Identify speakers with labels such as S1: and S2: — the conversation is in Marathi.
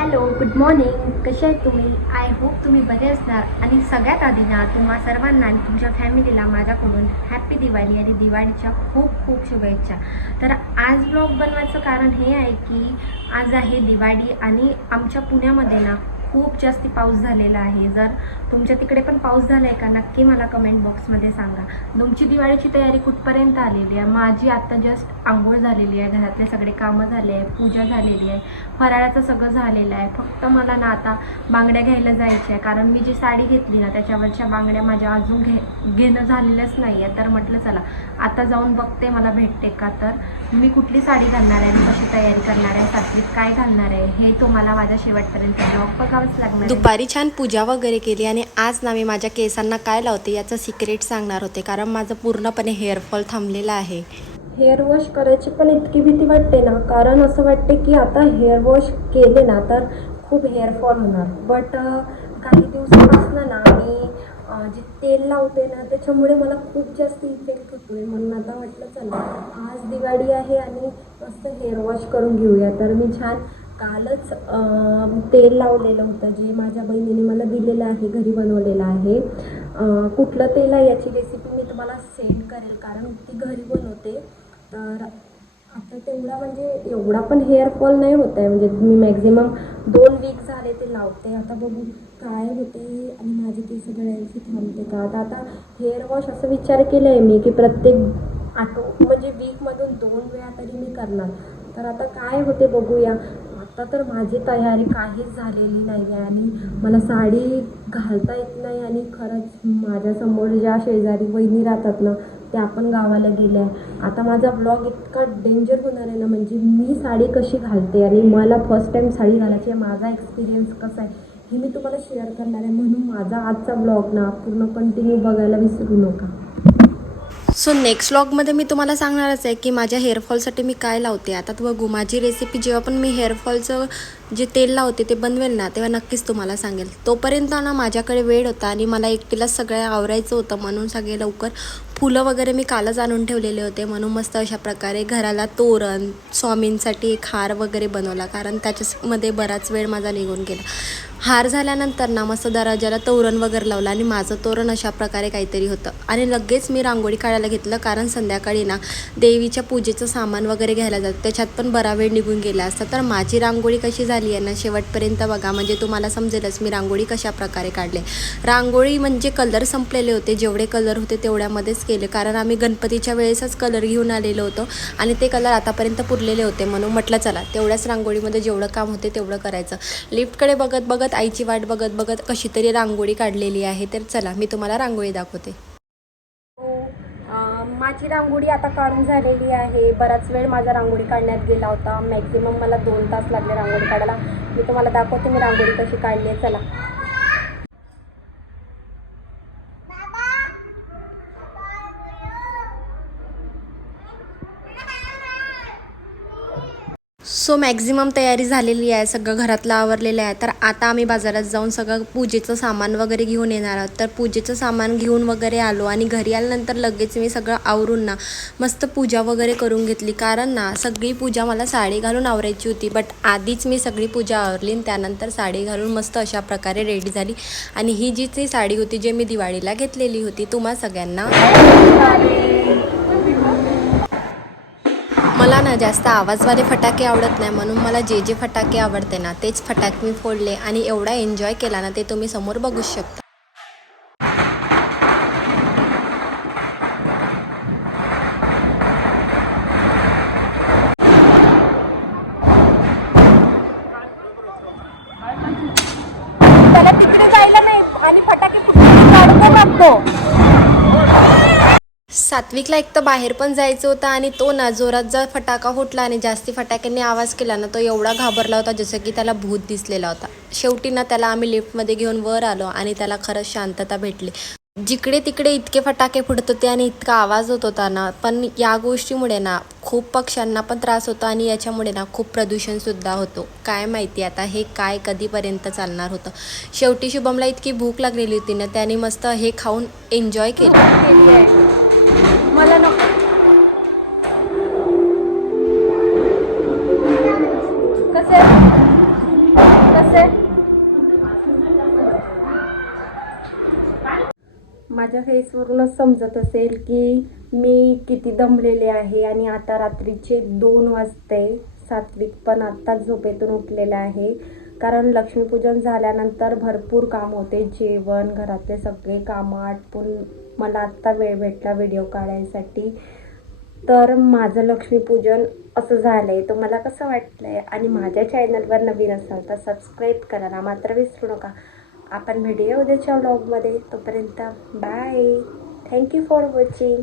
S1: हॅलो गुड मॉर्निंग कसे आहेत तुम्ही? आय होप तुम्ही बरे असणार. आणि सगळ्यात आधी ना तुम्हा सर्वांना आणि तुमच्या फॅमिलीला माझ्याकडून हॅपी दिवाळी आणि दिवाळीच्या खूप खूप शुभेच्छा. तर आज ब्लॉग बनवायचं कारण हे आहे की आज आहे दिवाळी आणि आमच्या पुण्यामध्ये ना खूप जास्ती पाऊस झालेला आहे. जर तुमच्या तिकडे पण पाऊस झाला आहे का? नक्की मला कमेंट बॉक्समध्ये सांगा. तुमची दिवाळीची तयारी कुठपर्यंत आलेली आहे? माझी आत्ता जस्ट आंघोळ झालेली आहे. घरातले सगळे कामं झाले आहे पूजा झालेली आहे. फराळाचं सगळं झालेलं आहे. फक्त मला ना आता बांगड्या घ्यायला जायच्या. आहे कारण मी जी साडी घेतली ना त्याच्यावरच्या बांगड्या माझ्या अजून घे घेणं झालेलंच नाही आहे तर म्हटलं चला आता जाऊन बघते मला भेटते का? तर मी कुठली साडी घालणार आहे? कशी तयारी करणार आहे? सातवीत काय घालणार आहे? हे तुम्हाला माझ्या शेवटपर्यंत ब्लॉग बघावंच लागणार
S2: दुपारी छान पूजा वगैरे केली आणि आणि आज ना मी माझ्या केसांना काय लावते याचं सिक्रेट सांगणार होते. कारण माझं पूर्णपणे हेअरफॉल थांबलेलं आहे.
S1: हेअर वॉश करायची पण इतकी भीती वाटते ना. कारण असं वाटते की आता हेअर वॉश केले ना तर खूप हेअरफॉल होणार. बट काही दिवसापासून ना मी जे तेल लावते ना त्याच्यामुळे मला खूप जास्त इफेक्ट आहे म्हणून आता म्हटलं चला आज दिवाळी आहे आणि मस्त हेअर वॉश करून घेऊया. तर मी छान कालच तेल लावलेलं होतं जे माझ्या बहिणीने मला दिलेलं आहे घरी बनवलेलं आहे. कुठलं तेल आहे याची रेसिपी मी तुम्हाला सेंड करेल कारण ती घरी बनवते. तर आता तेवढा म्हणजे एवढा पण हेअरफॉल नाही होत आहे. म्हणजे मी मॅक्झिमम दोन वीक झाले ते लावते. आता बघू काय होते आणि माझे ते सगळ्यांशी थांबते का? आता आता हेअर वॉश असं विचार केला आहे मी की प्रत्येक आठव म्हणजे वीकमधून दोन वेळा तरी मी करणार. तर आता काय होते बघूया. आता तर माझी तयारी काहीच झालेली नाही आहे आणि मला साडी घालता येत नाही आणि खरंच माझ्यासमोर ज्या शेजारी वहिनी राहतात ना त्या पण गावाला गेल्या. आता माझा ब्लॉग इतका डेंजर होणार आहे ना म्हणजे मी साडी कशी घालते आणि मला फर्स्ट टाईम साडी घालायची आहे माझा एक्सपिरियन्स कसा आहे हे मी तुम्हाला शेअर करणार आहे. म्हणून माझा आजचा ब्लॉग ना पूर्ण कंटिन्यू बघायला विसरू नका.
S2: सो नेक्स्ट व्लॉगमध्ये मी तुम्हाला सांगणारच आहे की माझ्या हेअरफॉलसाठी मी काय लावते. आता तू बघू माझी रेसिपी जेव्हा पण मी हेअरफॉलचं जे तेल लावते ते बनवेल ना तेव्हा नक्कीच तुम्हाला सांगेल. तोपर्यंत ना माझ्याकडे वेळ होता आणि मला एकटीला सगळं आवरायचं होतं म्हणून सगळे लवकर फुलं वगैरे मी कालच आणून ठेवलेले होते. म्हणून मस्त अशा प्रकारे घराला तोरण स्वामींसाठी एक हार वगैरे बनवला कारण त्याच्यामध्ये बराच वेळ माझा निघून गेला. हार झाल्यानंतर ना मस्त दराजाला तोरण वगैरे लावलं आणि माझं तोरण अशा प्रकारे काहीतरी होतं. आणि लगेच मी रांगोळी काढायला घेतलं कारण संध्याकाळी ना देवीच्या पूजेचं सामान वगैरे घ्यायला जातं त्याच्यात पण बरा वेळ निघून गेला असता. तर माझी रांगोळी कशी झाली आहे ना शेवटपर्यंत बघा. म्हणजे तुम्हाला समजेलच मी रांगोळी कशा प्रकारे काढले. रांगोळी म्हणजे कलर संपलेले होते. जेवढे कलर होते तेवढ्यामध्येच केले. कारण आम्ही गणपतीच्या वेळेसच कलर घेऊन आलेलो होतो आणि ते कलर आतापर्यंत पुरलेले होते म्हणून म्हटलं चला तेवढ्याच रांगोळीमध्ये जेवढं काम होते तेवढं करायचं. लिफ्टकडे बघत बघत आईची वाट बघत बघत कशी तरी रांगोळी काढलेली आहे तर चला मी तुम्हाला रांगोळी दाखवते.
S1: हो, माझी रांगोळी आता काढून झालेली आहे. बराच वेळ माझा रांगोळी काढण्यात गेला होता. मॅक्झिमम मला दोन तास लागले रांगोळी काढायला. मी तुम्हाला दाखवते मी रांगोळी कशी काढली आहे. चला.
S2: सो मॅक्झिमम तयारी झालेली आहे सगळं घरातलं आवरलेलं आहे. तर आता आम्ही बाजारात जाऊन सगळं पूजेचं सामान वगैरे घेऊन येणार आहोत. तर पूजेचं सामान घेऊन वगैरे आलो आणि घरी आल्यानंतर लगेच मी सगळं आवरून ना मस्त पूजा वगैरे करून घेतली. कारण ना सगळी पूजा मला साडी घालून आवरायची होती. बट आधीच मी सगळी पूजा आवरली आणि त्यानंतर साडी घालून मस्त अशा प्रकारे रेडी झाली. आणि ही जी ती साडी होती जी मी दिवाळीला घेतलेली होती तुम्हा सगळ्यांना मला ना जास्त आवाजवाले फटाके आवडत नाही म्हणून मला जे जे फटाके आवडते ना तेच फटाके मी फोडले आणि एवढा एन्जॉय केला ना ते तुम्ही समोर बघू शकता
S1: त्याला तिकडे जायला नाही आणि फटाके फुटून काढतो कापतो
S2: सात्विकला एक तर बाहेर पण जायचं होतं आणि तो ना जोरात जर फटाका फुटला आणि जास्ती फटाक्यांनी आवाज केला ना तो एवढा घाबरला होता जसं की त्याला भूत दिसलेला होता. शेवटी ना त्याला आम्ही लिफ्टमध्ये घेऊन वर आलो आणि त्याला खरंच शांतता भेटली. जिकडे तिकडे इतके फटाके फुटत होते आणि इतका आवाज होत होता ना पण या गोष्टीमुळे ना खूप पक्ष्यांना पण त्रास होतो आणि याच्यामुळे ना खूप प्रदूषणसुद्धा होतो. काय माहिती आता हे काय कधीपर्यंत चालणार होतं. शेवटी शुभमला इतकी भूक लागलेली होती ना त्याने मस्त हे खाऊन एन्जॉय केलं.
S1: माझ्या फेसवरूनच समजत असेल की मी किती दमलेले आहे आणि आता रात्रीचे दोन वाजते. सात्विक पण आत्ताच झोपेतून उठलेला आहे. कारण लक्ष्मीपूजन झाल्यानंतर भरपूर काम होते. जेवण घरातले सगळे कामं आटपून मला आत्ता वेळ भेटला व्हिडिओ काढायसाठी. तर माझं लक्ष्मीपूजन असं झालं आहे तुम्हाला कसं वाटलं आहे आणि माझ्या चॅनलवर नवीन असाल तर सबस्क्राईब करायला मात्र विसरू नका. आपण भेटूया उद्याच्या व्लॉगमध्ये तोपर्यंत बाय थँक्यू फॉर वॉचिंग